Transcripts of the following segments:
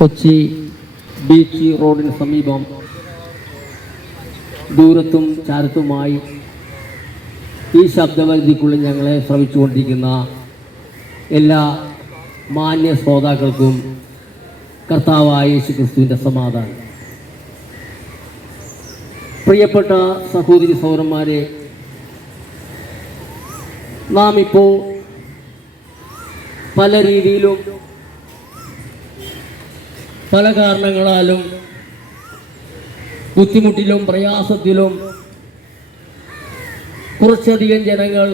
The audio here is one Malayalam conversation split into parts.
കൊച്ചി ബീച്ച് റോഡിന് സമീപം ദൂരത്തും ചാരത്തുമായി ഈ ശബ്ദപരിധിക്കുള്ളിൽ ഞങ്ങളെ ശ്രവിച്ചുകൊണ്ടിരിക്കുന്ന എല്ലാ മാന്യ ശ്രോതാക്കൾക്കും കർത്താവായ യേശുക്രിസ്തുവിൻ്റെ സമാധാനം. പ്രിയപ്പെട്ട സഹോദരി സഹോദരന്മാരെ, നാം ഇപ്പോൾ പല രീതിയിലും പല കാരണങ്ങളാലും ബുദ്ധിമുട്ടിലും പ്രയാസത്തിലും കുറച്ചധികം ജനങ്ങൾ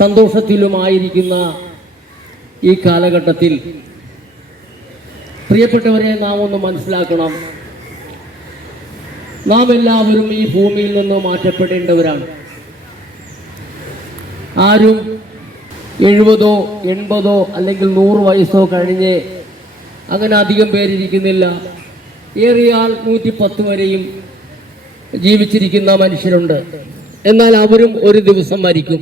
സന്തോഷത്തിലുമായിരിക്കുന്ന ഈ കാലഘട്ടത്തിൽ പ്രിയപ്പെട്ടവരെ, നാം ഒന്ന് മനസ്സിലാക്കണം. നാം എല്ലാവരും ഈ ഭൂമിയിൽ നിന്ന് മാറ്റപ്പെടേണ്ടവരാണ്. ആരും 70 80 അല്ലെങ്കിൽ 100 വയസ്സോ കഴിഞ്ഞ് അങ്ങനെ അധികം പേരിരിക്കുന്നില്ല. ഏറിയാൽ 110 വരെയും ജീവിച്ചിരിക്കുന്ന മനുഷ്യരുണ്ട്. എന്നാൽ അവരും ഒരു ദിവസം മരിക്കും.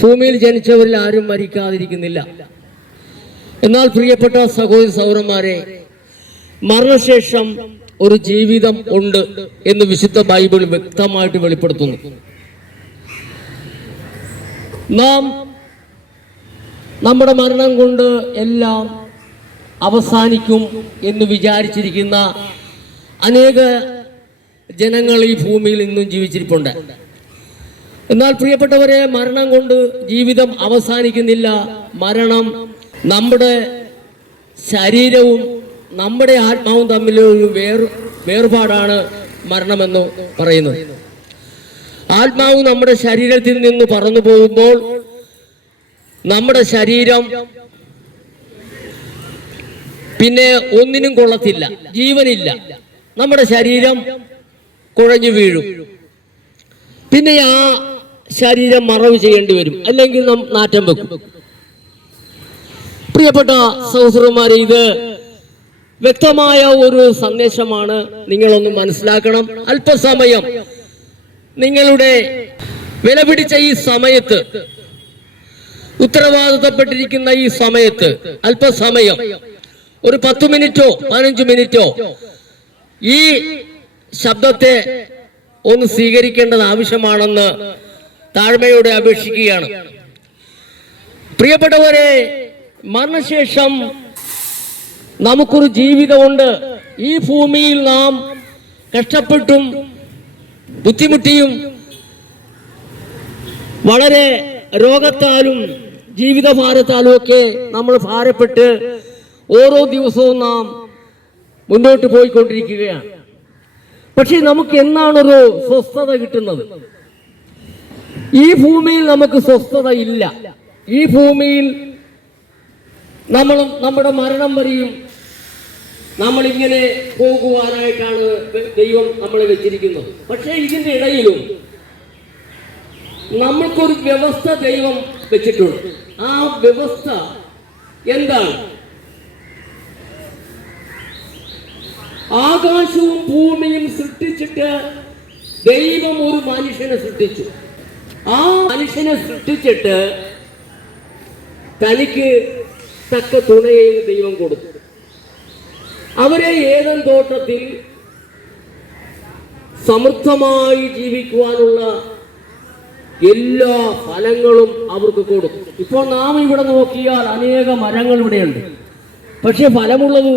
ഭൂമിയിൽ ജനിച്ചവരിൽ ആരും മരിക്കാതിരിക്കുന്നില്ല. എന്നാൽ പ്രിയപ്പെട്ട സഹോദരി സഹോദരന്മാരെ, മരണശേഷം ഒരു ജീവിതം ഉണ്ട് എന്ന് വിശുദ്ധ ബൈബിൾ വ്യക്തമായിട്ട് വെളിപ്പെടുത്തുന്നു. നാം നമ്മുടെ മരണം കൊണ്ട് എല്ലാം അവസാനിക്കും എന്ന് വിചാരിച്ചിരിക്കുന്ന അനേക ജനങ്ങൾ ഈ ഭൂമിയിൽ ഇന്നും ജീവിച്ചിരിപ്പുണ്ട്. എന്നാൽ പ്രിയപ്പെട്ടവരെ, മരണം കൊണ്ട് ജീവിതം അവസാനിക്കുന്നില്ല. മരണം നമ്മുടെ ശരീരവും നമ്മുടെ ആത്മാവും തമ്മിലൊരു വേർപാടാണ് മരണമെന്ന് പറയുന്നത്. ആത്മാവ് നമ്മുടെ ശരീരത്തിൽ നിന്ന് പറന്നു പോകുമ്പോൾ നമ്മുടെ ശരീരം പിന്നെ ഒന്നിനും കൊള്ളത്തില്ല, ജീവനില്ല. നമ്മുടെ ശരീരം കുഴഞ്ഞു വീഴും. പിന്നെ ആ ശരീരം മറവ് ചെയ്യേണ്ടി വരും, അല്ലെങ്കിൽ നാം നാറ്റം വെക്കും. പ്രിയപ്പെട്ട സഹോദരന്മാരെ, ഇത് വ്യക്തമായ ഒരു സന്ദേശമാണ്. നിങ്ങളൊന്ന് മനസ്സിലാക്കണം. അല്പസമയം, നിങ്ങളുടെ വിലപിടിച്ച ഈ സമയത്ത്, ഉത്തരവാദിത്തപ്പെട്ടിരിക്കുന്ന ഈ സമയത്ത്, അല്പസമയം, ഒരു 10 മിനിറ്റോ 15 മിനിറ്റോ ഈ ശബ്ദത്തെ ഒന്ന് സ്വീകരിക്കേണ്ടത് ആവശ്യമാണെന്ന് താഴ്മയോടെ അപേക്ഷിക്കുകയാണ്. പ്രിയപ്പെട്ടവരെ, മരണശേഷം നമുക്കൊരു ജീവിതമുണ്ട്. ഈ ഭൂമിയിൽ നാം കഷ്ടപ്പെട്ടും ബുദ്ധിമുട്ടിയും വളരെ രോഗത്താലും ജീവിതഭാരത്താലും ഒക്കെ നമ്മൾ ഭാരപ്പെട്ട് ഓരോ ദിവസവും നാം മുന്നോട്ട് പോയിക്കൊണ്ടിരിക്കുകയാണ്. പക്ഷെ നമുക്ക് എന്നാണൊരു സ്വസ്ഥത കിട്ടുന്നത്? ഈ ഭൂമിയിൽ നമുക്ക് സ്വസ്ഥത ഇല്ല. ഈ ഭൂമിയിൽ നമ്മുടെ മരണം വരെയും നമ്മളിങ്ങനെ പോകുവാനായിട്ടാണ് ദൈവം നമ്മളെ വെച്ചിരിക്കുന്നത്. പക്ഷേ ഇതിൻ്റെ ഇടയിലും നമ്മൾക്കൊരു വ്യവസ്ഥ ദൈവം വെച്ചിട്ടുണ്ട്. ആ വ്യവസ്ഥ എന്താണ്? ആകാശവും ഭൂമിയും സൃഷ്ടിച്ചിട്ട് ദൈവം ഒരു മനുഷ്യനെ സൃഷ്ടിച്ചു. ആ മനുഷ്യനെ സൃഷ്ടിച്ചിട്ട് തനിക്ക് തക്ക തുണയെയും ദൈവം കൊടുത്തു. അവരെ ഏദൻ തോട്ടത്തിൽ സമൃദ്ധമായി ജീവിക്കുവാനുള്ള എല്ലാ ഫലങ്ങളും അവർക്ക് കൊടുത്തു. ഇപ്പോൾ നാം ഇവിടെ നോക്കിയാൽ അനേക മരങ്ങൾ ഇവിടെയുണ്ട്, പക്ഷെ ഫലമുള്ളത്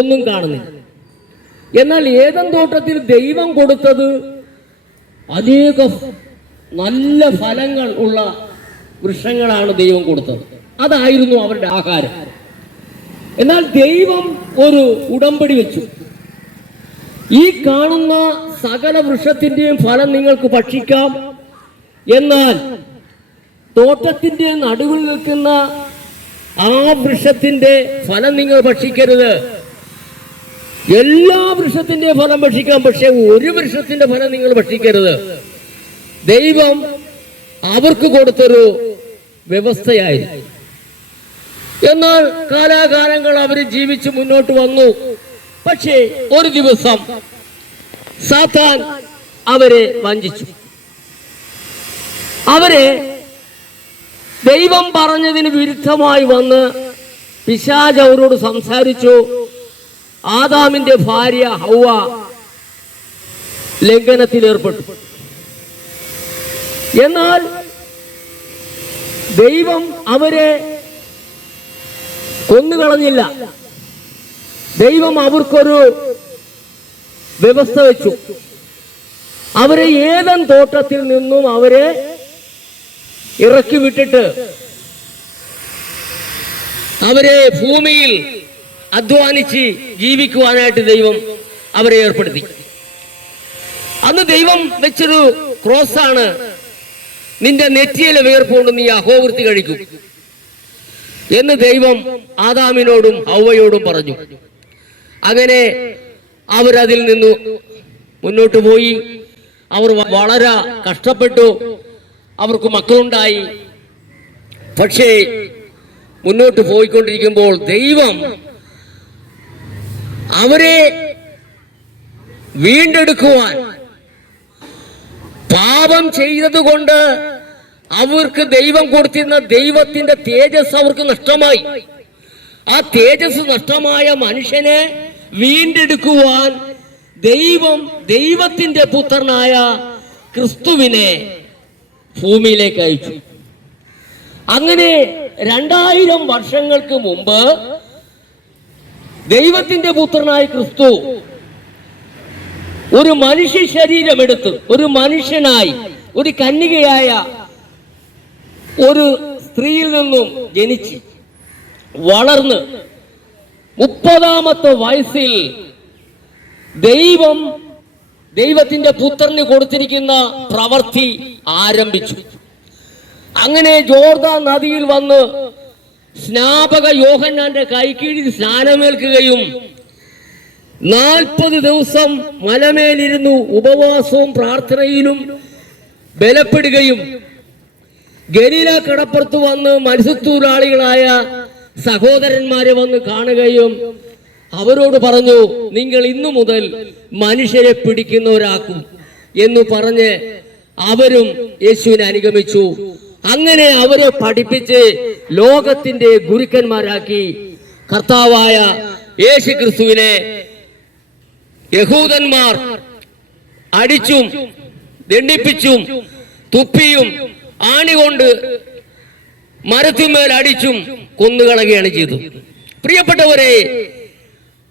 ഒന്നും കാണുന്നില്ല. എന്നാൽ ഏദൻ തോട്ടത്തിൽ ദൈവം കൊടുത്തത് അനേക നല്ല ഫലങ്ങൾ ഉള്ള വൃക്ഷങ്ങളാണ് ദൈവം കൊടുത്തത്. അതായിരുന്നു അവരുടെ ആഹാരം. എന്നാൽ ദൈവം ഒരു ഉടമ്പടി വെച്ചു. ഈ കാണുന്ന സകല വൃക്ഷത്തിന്റെയും ഫലം നിങ്ങൾക്ക് ഭക്ഷിക്കാം, എന്നാൽ തോട്ടത്തിന്റെ നടുവിൽ നിൽക്കുന്ന ആ വൃക്ഷത്തിന്റെ ഫലം നിങ്ങൾ ഭക്ഷിക്കരുത്. എല്ലാ വൃക്ഷത്തിന്റെ ഫലം ഭക്ഷിക്കാം, പക്ഷെ ഒരു വൃക്ഷത്തിന്റെ ഫലം നിങ്ങൾ ഭക്ഷിക്കരുത്. ദൈവം അവർക്ക് കൊടുത്തൊരു വ്യവസ്ഥയായിരുന്നു. എന്നാൽ കാലാകാലങ്ങൾ അവർ ജീവിച്ച് മുന്നോട്ട് വന്നു. പക്ഷേ ഒരു ദിവസം സാത്താൻ അവരെ വഞ്ചിച്ചു. അവരെ ദൈവം പറഞ്ഞതിന് വിരുദ്ധമായി വന്ന് പിശാച് അവരോട് സംസാരിച്ചു. ആദാമിന്റെ ഭാര്യ ഹൗവ ലംഘനത്തിൽ ഏർപ്പെട്ടു. എന്നാൽ ദൈവം അവരെ കൊന്നുകളഞ്ഞില്ല. ദൈവം അവർക്കൊരു വ്യവസ്ഥ വെച്ചു. അവരെ ഏദൻ തോട്ടത്തിൽ നിന്നും അവരെ ഇറക്കി വിട്ടിട്ട് അവരെ ഭൂമിയിൽ അധ്വാനിച്ച് ജീവിക്കുവാനായിട്ട് ദൈവം അവരെ ഏർപ്പെടുത്തി. അന്ന് ദൈവം വെച്ചൊരു ക്രോസാണ്, നിന്റെ നെറ്റിയിലെ വിയർപ്പുകൊണ്ട് നീ അഹോവൃത്തി കഴിക്കും എന്ന് ദൈവം ആദാമിനോടും ഹൗവയോടും പറഞ്ഞു. അങ്ങനെ അവരതിൽ നിന്നു മുന്നോട്ട് പോയി. അവർ വളരെ കഷ്ടപ്പെട്ടു, അവർക്ക് മക്കളുണ്ടായി. പക്ഷേ മുന്നോട്ട് പോയിക്കൊണ്ടിരിക്കുമ്പോൾ ദൈവം അവരെ വീണ്ടെടുക്കുവാൻ, പാപം ചെയ്തതുകൊണ്ട് അവർക്ക് ദൈവം കൊടുത്തിരുന്ന ദൈവത്തിന്റെ തേജസ് അവർക്ക് നഷ്ടമായി. ആ തേജസ് നഷ്ടമായ മനുഷ്യനെ വീണ്ടെടുക്കുവാൻ ദൈവം ദൈവത്തിന്റെ പുത്രനായ ക്രിസ്തുവിനെ ഭൂമിയിലേക്ക് അയച്ചു. അങ്ങനെ 2000 വർഷങ്ങൾക്ക് മുമ്പ് ദൈവത്തിന്റെ പുത്രനായ ക്രിസ്തു ഒരു മനുഷ്യ ശരീരമെടുത്ത് ഒരു മനുഷ്യനായി, ഒരു കന്യകയായ ഒരു സ്ത്രീയിൽ നിന്നും ജനിച്ച് വളർന്ന് 30-ാമത്തെ വയസ്സിൽ ദൈവത്തിന്റെ പുത്രന് കൊടുത്തിരിക്കുന്ന പ്രവൃത്തി ആരംഭിച്ചു. അങ്ങനെ ജോർദാൻ നദിയിൽ വന്ന് സ്നാപക യോഹന്നാന്റെ കൈക്കീഴിൽ സ്നാനമേൽക്കുകയും 40 ദിവസം മലമേലിരുന്നു ഉപവാസവും പ്രാർത്ഥനയിലും ബലപ്പെടുകയും ഗലീല കടപ്പുറത്ത് വന്ന് മത്സ്യത്തൊഴിലാളികളായ സഹോദരന്മാരെ വന്ന് കാണുകയും അവരോട് പറഞ്ഞു, നിങ്ങൾ ഇന്നു മുതൽ മനുഷ്യരെ പിടിക്കുന്നവരാക്കും എന്ന് പറഞ്ഞ് അവരും യേശുവിനെ അനുഗമിച്ചു. അങ്ങനെ അവരെ പഠിപ്പിച്ച് ലോകത്തിന്റെ ഗുരുക്കന്മാരാക്കി കർത്താവായ യേശു ക്രിസ്തുവിനെ യഹൂദന്മാർ അടിച്ചും ദണ്ഡിപ്പിച്ചും തുപ്പിയും ആണികൊണ്ട് മരത്തിന്മേൽ അടിച്ചും കൊന്നുകളയുകയാണ് ചെയ്തത്. പ്രിയപ്പെട്ടവരെ,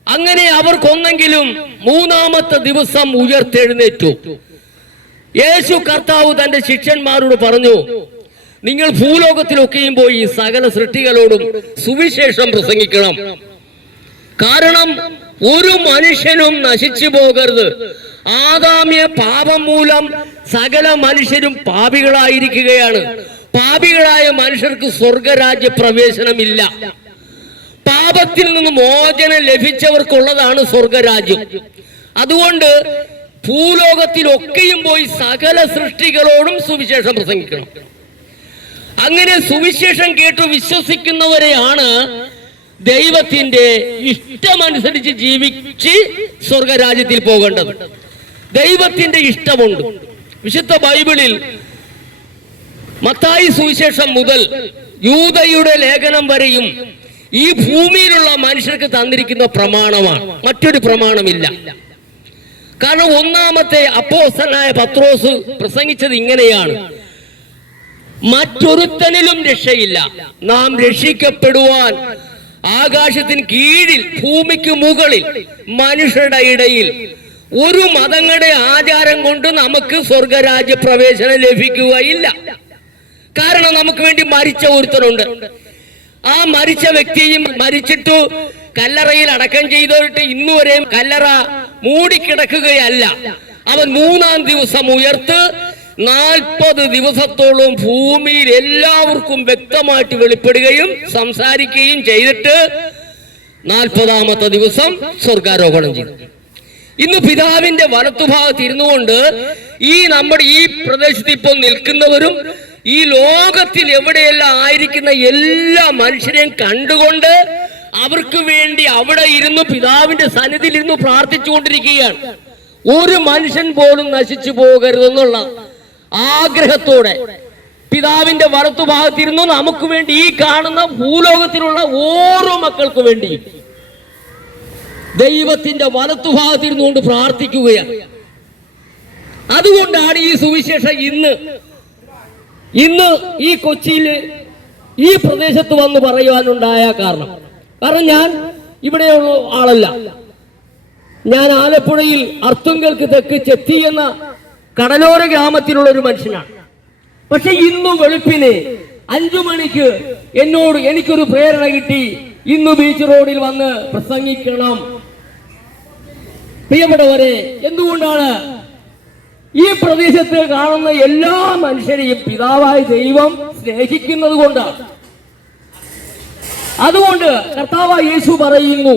അങ്ങനെ അവർ കൊന്നെങ്കിലും 3-ാമത്തെ ദിവസം ഉയർത്തെഴുന്നേറ്റു. യേശു കർത്താവ് തന്റെ ശിഷ്യന്മാരോട് പറഞ്ഞു, നിങ്ങൾ ഭൂലോകത്തിലൊക്കെയും പോയി സകല സൃഷ്ടികളോടും സുവിശേഷം പ്രസംഗിക്കണം. കാരണം ഒരു മനുഷ്യനും നശിച്ചു പോകരുത്. ആദാമ്യ പാപം മൂലം സകല മനുഷ്യരും പാപികളായിരിക്കുകയാണ്. പാപികളായ മനുഷ്യർക്ക് സ്വർഗരാജ്യ പ്രവേശനമില്ല. പാപത്തിൽ നിന്ന് മോചനം ലഭിച്ചവർക്കുള്ളതാണ് സ്വർഗരാജ്യം. അതുകൊണ്ട് ഭൂലോകത്തിലൊക്കെയും പോയി സകല സൃഷ്ടികളോടും സുവിശേഷം പ്രസംഗിക്കണം. അങ്ങനെ സുവിശേഷം കേട്ടു വിശ്വസിക്കുന്നവരെയാണ് ദൈവത്തിന്റെ ഇഷ്ടമനുസരിച്ച് ജീവിച്ച് സ്വർഗരാജ്യത്തിൽ പോകേണ്ടത്. ദൈവത്തിന്റെ ഇഷ്ടമുണ്ട്. വിശുദ്ധ ബൈബിളിൽ മത്തായി സുവിശേഷം മുതൽ യൂദയുടെ ലേഖനം വരെയും ഈ ഭൂമിയിലുള്ള മനുഷ്യർക്ക് തന്നിരിക്കുന്ന പ്രമാണമാണ്. മറ്റൊരു പ്രമാണമില്ല. കാരണം ഒന്നാമത്തെ അപ്പോസ്തലനായ പത്രോസ് പ്രസംഗിച്ചത് ഇങ്ങനെയാണ്: മറ്റൊരുത്തനിലും രക്ഷയില്ല. നാം രക്ഷിക്കപ്പെടുവാൻ ആകാശത്തിന് കീഴിൽ ഭൂമിക്ക് മുകളിൽ മനുഷ്യരുടെ ഇടയിൽ ഒരു മതങ്ങളുടെ ആചാരം കൊണ്ട് നമുക്ക് സ്വർഗരാജ്യ പ്രവേശനം ലഭിക്കുകയില്ല. കാരണം നമുക്ക് വേണ്ടി മരിച്ച ഒരുത്തനുണ്ട്. ആ മരിച്ച വ്യക്തിയും മരിച്ചിട്ടു കല്ലറയിൽ അടക്കം ചെയ്തിട്ട് ഇന്നുവരെയും കല്ലറ മൂടിക്കിടക്കുകയല്ല. അവൻ 3-ാം ദിവസം ഉയർത്ത് 40 ദിവസത്തോളം ഭൂമിയിൽ എല്ലാവർക്കും വ്യക്തമായിട്ട് വെളിപ്പെടുകയും സംസാരിക്കുകയും ചെയ്തിട്ട് 40-ാമത്തെ ദിവസം സ്വർഗാരോഹണം ചെയ്തു. ഇന്ന് പിതാവിന്റെ വലത്തുഭാഗത്ത് ഇരുന്നുകൊണ്ട് നമ്മുടെ ഈ പ്രദേശത്ത് ഇപ്പോൾ നിൽക്കുന്നവരും ഈ ലോകത്തിൽ എവിടെയെല്ലാം ആയിരിക്കുന്ന എല്ലാ മനുഷ്യരെയും കണ്ടുകൊണ്ട് അവർക്ക് വേണ്ടി അവിടെ ഇരുന്നു പിതാവിന്റെ സന്നിധിയിൽ ഇരുന്നു പ്രാർത്ഥിച്ചുകൊണ്ടിരിക്കുകയാണ്. ഒരു മനുഷ്യൻ പോലും നശിച്ചു പോകരുതെന്നുള്ള ആഗ്രഹത്തോടെ പിതാവിന്റെ വലത്തുഭാഗത്തിരുന്നു നമുക്ക് വേണ്ടി ഈ കാണുന്ന ഭൂലോകത്തിലുള്ള ഓരോ മക്കൾക്ക് വേണ്ടി ദൈവത്തിന്റെ വലത്തുഭാഗത്തിരുന്നുകൊണ്ട് പ്രാർത്ഥിക്കുകയാണ്. അതുകൊണ്ടാണ് ഈ സുവിശേഷം ഇന്ന് ഈ കൊച്ചിയിൽ ഈ പ്രദേശത്ത് വന്ന് പറയുവാനുണ്ടായ കാരണം ഞാൻ ഇവിടെയുള്ള ആളല്ല. ഞാൻ ആലപ്പുഴയിൽ അർത്തുങ്കൽക്ക് തെക്ക് ചെത്തി എന്ന കടലോര ഗ്രാമത്തിലുള്ള ഒരു മനുഷ്യനാണ്. പക്ഷെ ഇന്നു വെളുപ്പിന് 5 മണിക്ക് എനിക്കൊരു പ്രേരണ കിട്ടി, ഇന്ന് ബീച്ച് റോഡിൽ വന്ന് പ്രസംഗിക്കണം. പ്രിയപ്പെട്ടവരെ, എന്തുകൊണ്ടാണ്? ഈ പ്രദേശത്ത് കാണുന്ന എല്ലാ മനുഷ്യരെയും പിതാവായ ദൈവം സ്നേഹിക്കുന്നത് കൊണ്ടാണ്. അതുകൊണ്ട് കർത്താവായ യേശു പറയുന്നു,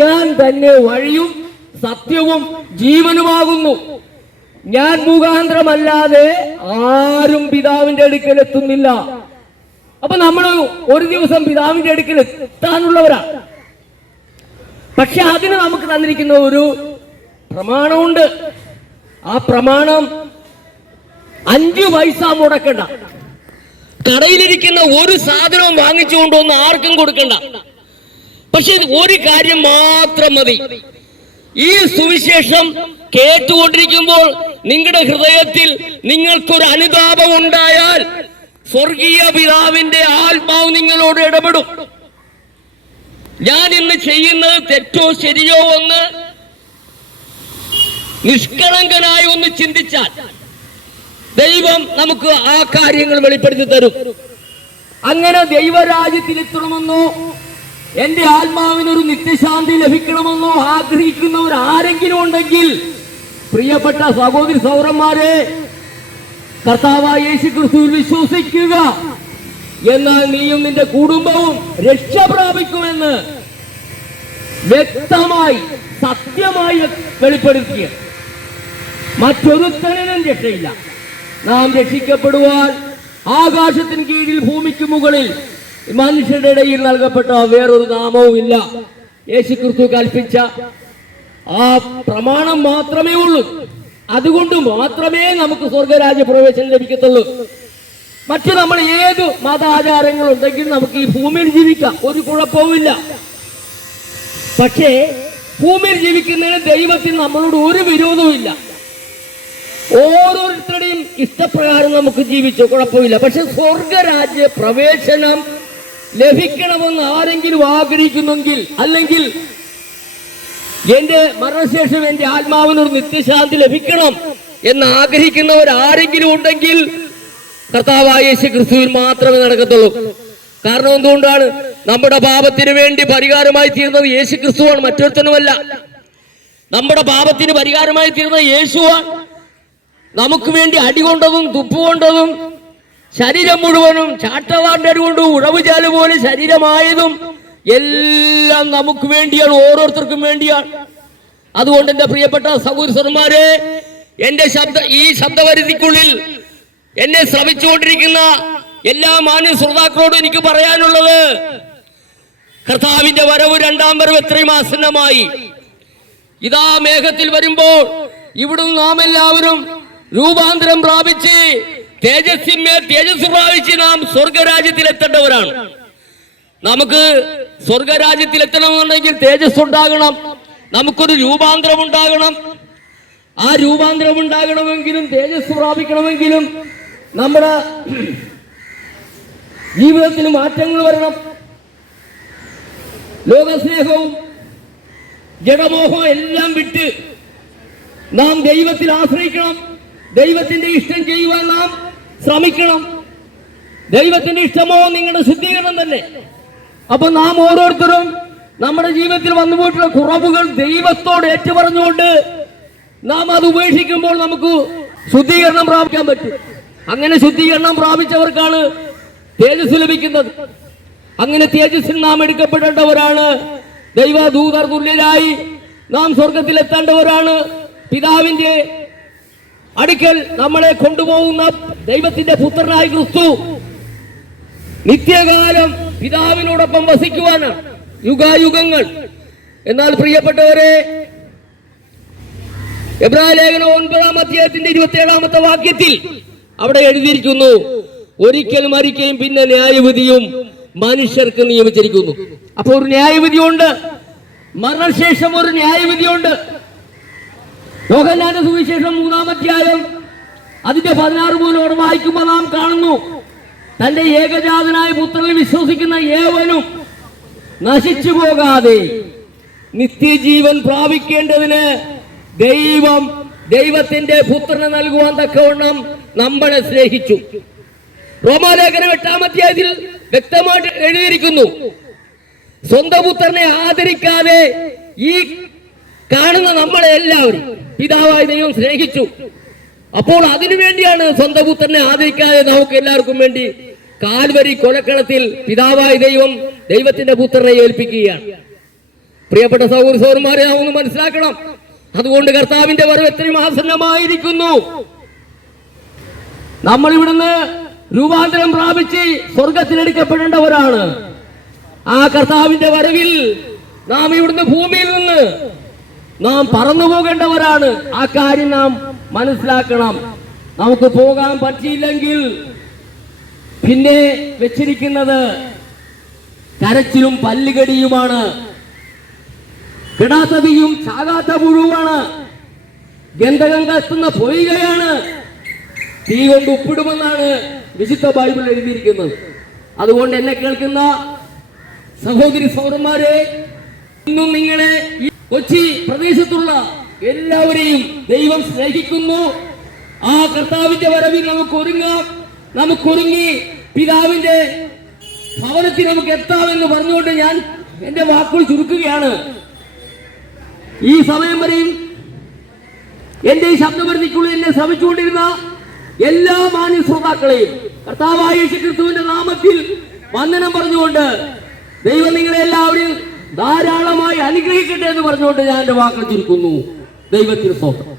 ഞാൻ തന്നെ വഴിയും സത്യവും ജീവനുമാകുന്നു. ഞാൻ മുഖാന്തരമല്ലാതെ ആരും പിതാവിന്റെ അടുക്കൽ എത്തുന്നില്ല. അപ്പൊ നമ്മൾ ഒരു ദിവസം പിതാവിന്റെ അടുക്കൽ എത്താനുള്ളവരാ. പക്ഷെ അതിന് നമുക്ക് തന്നിരിക്കുന്ന ഒരു പ്രമാണമുണ്ട്. ആ പ്രമാണം 5 പൈസ മുടക്കണ്ട, കടയിലിരിക്കുന്ന ഒരു സാധനവും വാങ്ങിച്ചു കൊണ്ടുവന്ന് ആർക്കും കൊടുക്കണ്ട. പക്ഷെ ഒരു കാര്യം മാത്രം മതി. ഈ സുവിശേഷം കേട്ടുകൊണ്ടിരിക്കുമ്പോൾ നിങ്ങളുടെ ഹൃദയത്തിൽ നിങ്ങൾക്കൊരു അനുതാപം ഉണ്ടായാൽ സ്വർഗീയ പിതാവിന്റെ ആത്മാവ് നിങ്ങളോട് ഇടപെടും. ഞാൻ ഇന്ന് ചെയ്യുന്നത് തെറ്റോ ശരിയോ എന്ന് നിഷ്കളങ്കനായി ഒന്ന് ചിന്തിച്ചാൽ ദൈവം നമുക്ക് ആ കാര്യങ്ങൾ വെളിപ്പെടുത്തി തരും. അങ്ങനെ ദൈവരാജ്യത്തിലെത്തണമെന്നോ എന്റെ ആത്മാവിനൊരു നിത്യശാന്തി ലഭിക്കണമെന്നോ ആഗ്രഹിക്കുന്നവർ ആരെങ്കിലും ഉണ്ടെങ്കിൽ, പ്രിയപ്പെട്ട സഹോദരി സഹോദരന്മാരെ, കർത്താവായ യേശുക്രിസ്തുവിൽ വിശ്വസിക്കുക. എന്നാൽ നീയും നിന്റെ കുടുംബവും രക്ഷ പ്രാപിക്കുമെന്ന് വ്യക്തമായി സത്യമായി വെളിപ്പെടുത്തിയ മറ്റൊരുത്തനും രക്ഷയില്ല. നാം രക്ഷിക്കപ്പെടുവാൻ ആകാശത്തിന് കീഴിൽ ഭൂമിക്ക് മുകളിൽ മനുഷ്യരുടെ ഇടയിൽ നൽകപ്പെട്ട വേറൊരു നാമവും ഇല്ല. യേശുക്രിസ്തു കൽപ്പിച്ച ആ പ്രമാണം മാത്രമേ ഉള്ളൂ. അതുകൊണ്ട് മാത്രമേ നമുക്ക് സ്വർഗരാജ്യ പ്രവേശനം ലഭിക്കത്തുള്ളൂ. മറ്റു നമ്മൾ ഏത് മതാചാരങ്ങൾ ഉണ്ടെങ്കിൽ നമുക്ക് ഈ ഭൂമിയിൽ ജീവിക്കാം, ഒരു കുഴപ്പവുമില്ല. പക്ഷേ ഭൂമിയിൽ ജീവിക്കുന്നതിന് ദൈവത്തിന് നമ്മളോട് ഒരു വിരോധവും ഇല്ല. ഓരോരുത്തരുടെയും ഇഷ്ടപ്രകാരം നമുക്ക് ജീവിച്ചു, കുഴപ്പമില്ല. പക്ഷെ സ്വർഗരാജ്യ പ്രവേശനം ലഭിക്കണമെന്ന് ആരെങ്കിലും ആഗ്രഹിക്കുന്നെങ്കിൽ, അല്ലെങ്കിൽ എന്റെ മരണശേഷം എന്റെ ആത്മാവിനൊരു നിത്യശാന്തി ലഭിക്കണം എന്ന് ആഗ്രഹിക്കുന്നവർ ആരെങ്കിലും ഉണ്ടെങ്കിൽ കർത്താവായ യേശുക്രിസ്തുവിൽ മാത്രമേ നടക്കത്തുള്ളൂ. കാരണം എന്തുകൊണ്ടാണ്? നമ്മുടെ പാപത്തിന് വേണ്ടി പരിഹാരമായി തീർന്നത് യേശുക്രിസ്തുവാണ്, മറ്റൊരുത്തനുമല്ല. നമ്മുടെ പാപത്തിന് പരിഹാരമായി തീർന്നത് യേശുവാണ്. നമുക്ക് വേണ്ടി അടികൊണ്ടതും തുപ്പുകൊണ്ടതും ശരീരം മുഴുവനും ചാട്ടവാറിന്റെ അടികൊണ്ടും ഉഴവുചാല് പോലെ ശരീരമായതും എല്ലാം നമുക്ക് വേണ്ടിയാണ്, ഓരോരുത്തർക്കും വേണ്ടിയാണ്. അതുകൊണ്ട് എന്റെ പ്രിയപ്പെട്ട സഹോദരന്മാരെ, എന്റെ ഈ ശബ്ദപരിധിക്കുള്ളിൽ എന്നെ ശ്രമിച്ചുകൊണ്ടിരിക്കുന്ന എല്ലാ മാന്യ ശ്രോതാക്കളോടും എനിക്ക് പറയാനുള്ളത്, കർത്താവിന്റെ വരവ്, 2ാം വരവ് എത്രയും ആസന്നമായി. ഇതാ മേഘത്തിൽ വരുമ്പോൾ ഇവിടുന്ന് നാം എല്ലാവരും രൂപാന്തരം പ്രാപിച്ച് തേജസ് പ്രാപിച്ച് നാം സ്വർഗരാജ്യത്തിൽ എത്തേണ്ടവരാണ്. നമുക്ക് സ്വർഗരാജ്യത്തിൽ എത്തണമെന്നുണ്ടെങ്കിൽ തേജസ് ഉണ്ടാകണം, നമുക്കൊരു രൂപാന്തരം ഉണ്ടാകണം. ആ രൂപാന്തരം ഉണ്ടാകണമെങ്കിലും തേജസ് പ്രാപിക്കണമെങ്കിലും നമ്മുടെ ജീവിതത്തിൽ മാറ്റങ്ങൾ വരണം. ലോകസ്നേഹവും ജഡമോഹവും എല്ലാം വിട്ട് നാം ദൈവത്തിൽ ആശ്രയിക്കണം. ദൈവത്തിന്റെ ഇഷ്ടം ചെയ്യുവാൻ നാം ശ്രമിക്കണം. ദൈവത്തിന്റെ ഇഷ്ടമോ നിങ്ങളുടെ ശുദ്ധീകരണം തന്നെ. അപ്പൊ നാം ഓരോരുത്തരും നമ്മുടെ ജീവിതത്തിൽ വന്നുപോയിട്ടുള്ള കുറവുകൾ ദൈവത്തോട് ഏറ്റുപറഞ്ഞുകൊണ്ട് നാം അത് ഉപേക്ഷിക്കുമ്പോൾ നമുക്ക് ശുദ്ധീകരണം പ്രാപിക്കാൻ പറ്റും. അങ്ങനെ ശുദ്ധീകരണം പ്രാപിച്ചവർക്കാണ് തേജസ് ലഭിക്കുന്നത്. അങ്ങനെ തേജസ്സിൽ നാം എടുക്കപ്പെടേണ്ടവരാണ്. ദൈവദൂതർ തുല്യരായി നാം സ്വർഗത്തിൽ എത്തേണ്ടവരാണ്. പിതാവിന്റെ അടുക്കൽ നമ്മളെ കൊണ്ടുപോകുന്ന ദൈവത്തിന്റെ പുത്രനായ ക്രിസ്തു നിത്യകാലം പിതാവിനോടൊപ്പം വസിക്കുവാനാണ്, യുഗായുഗങ്ങൾ. എന്നാൽ പ്രിയപ്പെട്ടവരെ, എബ്രായ ലേഖനം 9-ാം അധ്യായത്തിന്റെ 27-ാമത്തെ വാക്യത്തിൽ അവിടെ എഴുതിയിരിക്കുന്നു, ഒരിക്കൽ മരിക്കുകയും പിന്നെ ന്യായവിധിയും മനുഷ്യർക്ക് നിയമിച്ചിരിക്കുന്നു. അപ്പോൾ ഒരു ന്യായവിധിയുണ്ട്, മരണശേഷം ഒരു ന്യായവിധിയുണ്ട്. യോഹന്നാന്റെ സുവിശേഷം 3-ാം അധ്യായം അതിന്റെ 16 മുതൽ വായിക്കുമ്പോൾ നാം കാണുന്നു, തന്റെ ഏകജാതനായ പുത്രനിൽ വിശ്വസിക്കുന്ന ഏവനും നശിച്ചു പോകാതെ നിത്യജീവൻ പ്രാപിക്കേണ്ടതിന് ദൈവത്തിന്റെ പുത്രനെ നൽകുവാൻ തക്കവണ്ണം നമ്മളെ സ്നേഹിച്ചു. റോമാലേഖനം 8-ാം അധ്യായത്തിൽ വ്യക്തമായിട്ട് എഴുതിയിരിക്കുന്നു, സ്വന്തം പുത്രനെ ആദരിക്കാതെ ഈ കാണുന്ന നമ്മളെ എല്ലാവരും പിതാവായ ദൈവം സ്നേഹിച്ചു. അപ്പോൾ അതിനുവേണ്ടിയാണ് സ്വന്തം പുത്രനെ ആദരിക്കാതെ നമുക്ക് എല്ലാവർക്കും വേണ്ടി കാൽവരി കൊലക്കളത്തിൽ പിതാവായ ദൈവത്തിന്റെ പുത്രനെ ഏൽപ്പിക്കുകയാണ്. പ്രിയപ്പെട്ട സഹോദരന്മാരെ, നാം ഒന്ന് മനസ്സിലാക്കണം. അതുകൊണ്ട് കർത്താവിന്റെ വരവ് എത്രയും ആസന്നമായിരിക്കുന്നു. നമ്മൾ ഇവിടുന്ന് രൂപാന്തരം പ്രാപിച്ച് സ്വർഗത്തിലെടുക്കപ്പെടേണ്ടവരാണ്. ആ കർത്താവിന്റെ വരവിൽ നാം ഇവിടുന്ന് ഭൂമിയിൽ നിന്ന് നാം പറന്നു പോകേണ്ടവരാണ്. ആ കാര്യം നാം മനസ്സിലാക്കണം. നമുക്ക് പോകാൻ പറ്റിയില്ലെങ്കിൽ പിന്നെ വെച്ചിരിക്കുന്നത് കരച്ചിലും പല്ലുകടിയുമാണ്, കിടാത്ത തീയും ചാകാത്ത പുഴുവാണ്, ഗന്ധകം കത്തുന്ന പൊയ്കയാണ്, തീ കൊണ്ട് ഉപ്പിടുമെന്നാണ് വിശുദ്ധ ബൈബിൾ എഴുതിയിരിക്കുന്നത്. അതുകൊണ്ട് എന്നെ കേൾക്കുന്ന സഹോദരി സഹോദരന്മാരെ, ഇന്നും നിങ്ങളെ ഈ കൊച്ചി പ്രദേശത്തുള്ള എല്ലാവരെയും ദൈവം സ്നേഹിക്കുന്നു. ആ കർത്താവിന്റെ വരവിൽ നമുക്കൊരുങ്ങി പിതാവിന്റെ ഭവനത്തിൽ നമുക്ക് എത്താമെന്ന് പറഞ്ഞുകൊണ്ട് ഞാൻ എന്റെ വാക്കുകൾ ചുരുക്കുകയാണ്. ഈ സമയം വരെയും എന്റെ ഈ ശബ്ദപരിധിക്കുള്ളിൽ എന്നെ ശ്രമിച്ചുകൊണ്ടിരുന്ന എല്ലാ മാന്യ ശ്രോതാക്കളെയും കർത്താവായ യേശുക്രിസ്തുവിന്റെ നാമത്തിൽ വന്ദനം പറഞ്ഞുകൊണ്ട് ദൈവം നിങ്ങളെ എല്ലാവരെയും ധാരാളമായി അനുഗ്രഹിക്കട്ടെ എന്ന് പറഞ്ഞുകൊണ്ട് ഞാൻ എന്റെ വാക്കുകൾ ചുരുക്കുന്നു. ദൈവത്തിന് സ്തോത്രം.